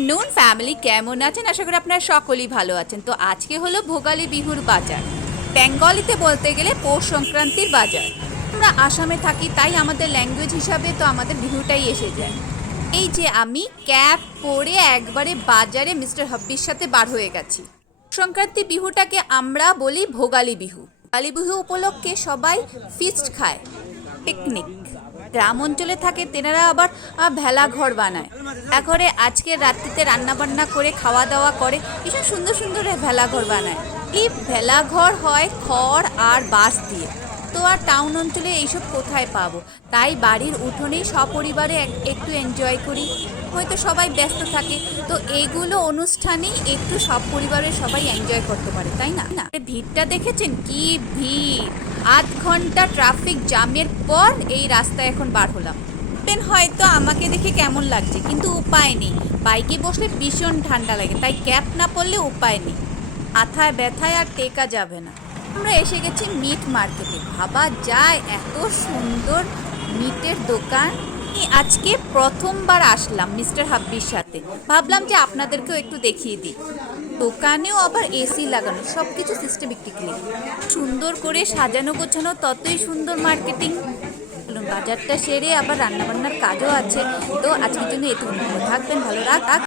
Afternoon family, কেমন আছেন? আশা করি আপনারা সকলেই ভালো আছেন। তো আজকে হলো ভোগালী বিহুর বাজার। বেঙ্গলিতে বলতে গেলে পৌষ সংক্রান্তির বাজার। আমরা আসামে থাকি, তাই আমাদের ল্যাঙ্গুয়েজ হিসাবে তো আমাদের বিহুটাই এসে যায়। এই যে আমি ক্যাপ পরে একবারে বাজারে মিস্টার হাব্বির সাথে বার হয়ে গেছি। সংক্রান্তি বিহুটাকে আমরা বলি ভোগালী বিহু। ভোগালী বিহু উপলক্ষে সবাই ফিস্ট খায়, পিকনিক। গ্রাম অঞ্চলে থাকে তেনারা আবার ভেলা ঘর বানায়। ঘরে আজকে রাত্রিতে রান্না বান্না করে খাওয়া দাওয়া করে, ভীষণ সুন্দর সুন্দর ভেলা ঘর বানায়। এই ভেলা ঘর হয় খড় আর বাঁশ দিয়ে। তো আর টাউন অঞ্চলে এইসব কোথায় পাবো? তাই বাড়ির উঠোনেই সপরিবারে একটু এনজয় করি। হয়তো সবাই ব্যস্ত থাকে, তো এইগুলো অনুষ্ঠানেই একটু সব পরিবারের সবাই এনজয় করতে পারে, তাই না? ভিড়টা দেখেছেন কি ভিড়! আধ ঘন্টা ট্রাফিক জ্যামের পর এই রাস্তায় এখন বার হলাম। হয়তো আমাকে দেখে কেমন লাগছে, কিন্তু উপায় নেই। বাইকে বসলে ভীষণ ঠান্ডা লাগে, তাই ক্যাপ না পরলে উপায় নেই। মাথায় ব্যথায় আর টেকা যাবে না। আমরা এসে গেছি মিট মার্কেটে। ভাবা যায় এত সুন্দর মিটের দোকান। আজকে প্রথমবার আসলাম মিস্টার হাব্বির সাথে, ভাবলাম যে আপনাদেরকেও একটু দেখিয়ে দিই। দোকানেও আবার এসি লাগানো, সব কিছু সিস্টেমেটিকলি সুন্দর করে সাজানো গোছানো, ততই সুন্দর মার্কেটিং। বাজারটা সেরে আবার রান্নাবান্নার কাজও আছে। তো আজকের জন্য এটুকু, থাকবেন ভালো রাখ।